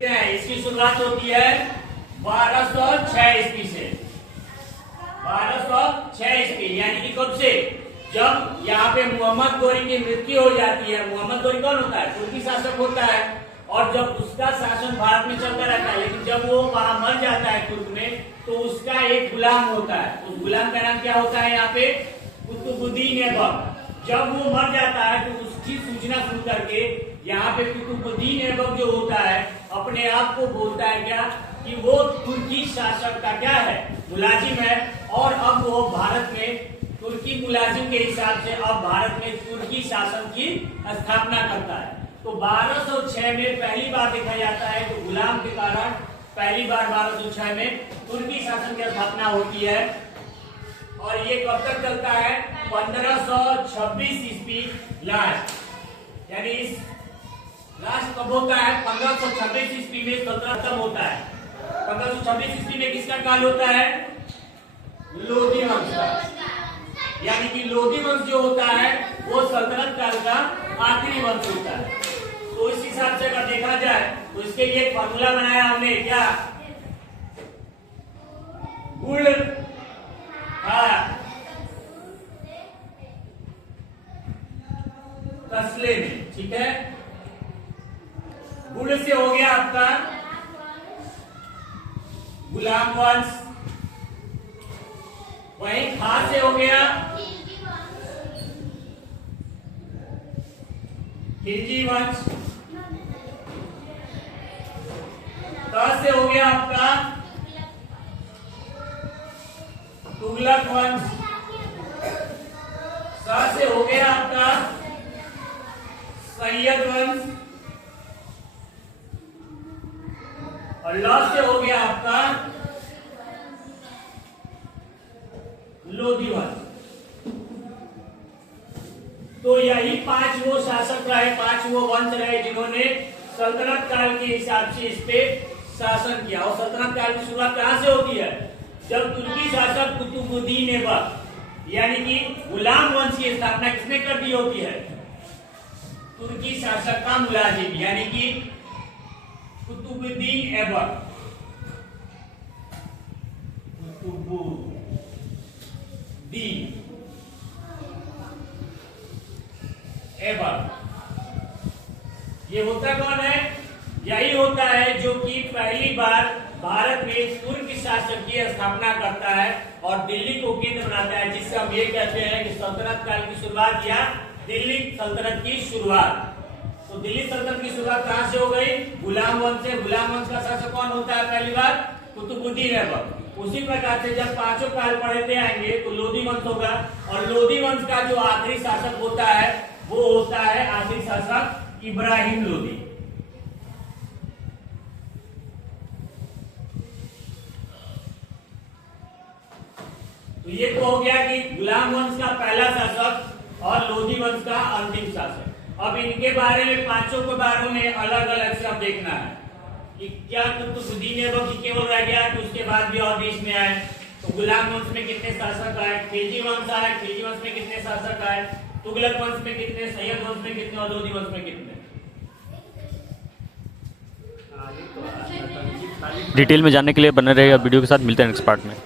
इसकी शुरुआत होती है 1206 ईस्वी से। 1206 ईस्वी यानी कि कब से? जब यहाँ पे मोहम्मद गोरी की मृत्यु हो जाती है। मोहम्मद गोरी कौन होता है? तुर्की शासक होता है। और जब उसका शासन भारत में चलता रहता है, लेकिन जब वो वहां मर जाता है तुर्क में, तो उसका एक गुलाम होता है। उस गुलाम का नाम क्या होता है यहाँ पे? कुतुबुद्दीन ऐबक। जब वो मर जाता है तो उसकी सूचना सुन करके यहाँ पे कुतुबुद्दीन ऐबक जो होता है अपने आप को बोलता है क्या कि वो तुर्की शासक का क्या है? मुलाजिम है। और अब वो भारत में तुर्की मुलाजिम के हिसाब से अब भारत में तुर्की शासन की स्थापना करता है। तो 1206 में पहली बार देखा जाता है तो गुलाम के कारण पहली बार 1206 में तुर्की शासन की स्थापना होती है। और ये कब तक चलता है? 1526 ईस्वी लास्ट। यानी इस लास्ट कब होता है? 1526 ईस्वी में सल्तनत खत्म होता है। 1526 ईस्वी में किसका काल होता है? लोधी वंश का। यानी कि लोधी वंश जो होता है वो सल्तनत काल का आखिरी वंश होता है। तो इस हिसाब से अगर देखा जाए तो इसके लिए एक फॉर्मूला बनाया हमने, क्या? गुण तस्ले में, ठीक है। गुण से हो गया आपका गुलाम वंश, वहीं खा से हो गया खिलजी वंश, त से हो गया आपका तुगलक वंश, स से हो गया आपका सैयद वंश, और ल से हो गया आपका लोधी वंश। तो यही पांच वो शासक रहे, पांच वो वंश रहे जिन्होंने सल्तनत काल के हिसाब से इस पे शासन किया। और सल्तनत काल की शुरुआत कहां से होती है? जब तुर्की शासक कुतुबुद्दीन ऐबक यानी कि गुलाम वंश की स्थापना किसने कर दी होती है? तुर्की शासक का मुलाजिम यानी कि कुतुबुद्दीन ऐबक। ऐबक ये होता कौन है? यही होता है जो कि पहली बार भारत में तुर्क शासक की स्थापना करता है और दिल्ली को केंद्र बनाता है, जिससे हम ये कहते हैं कि सल्तनत काल की शुरुआत या दिल्ली सल्तनत की शुरुआत। तो दिल्ली सल्तनत की शुरुआत कहां से हो गई? गुलाम वंश से। गुलाम वंश का शासक कौन होता है पहली बार? कुतुबुद्दीन ऐबक। उसी प्रकार से जब पांचों काल पढ़ते आएंगे तो लोधी वंश होगा, और लोधी वंश का जो आखिरी शासक होता है वो होता है आखिरी शासक इब्राहिम लोधी। तो ये तो हो गया कि गुलाम वंश का पहला शासक और लोधी वंश का अंतिम शासक। अब इनके बारे में पांचों के बारे में अलग अलग से अब देखना है कि क्या कुतुबुद्दीन ऐबक केवल रह गया कि उसके बाद भी और देश में आए। तो गुलाम वंश में कितने शासक आए? खिलजी वंश आए। खिलजी वंश में कितने शासक आए? तुगलक वंश में कितने? सैयद वंश में कितने? और लोधी वंश में कितने? डिटेल में जानने के लिए बने रहिएगा वीडियो के साथ। मिलते हैं नेक्स्ट पार्ट में।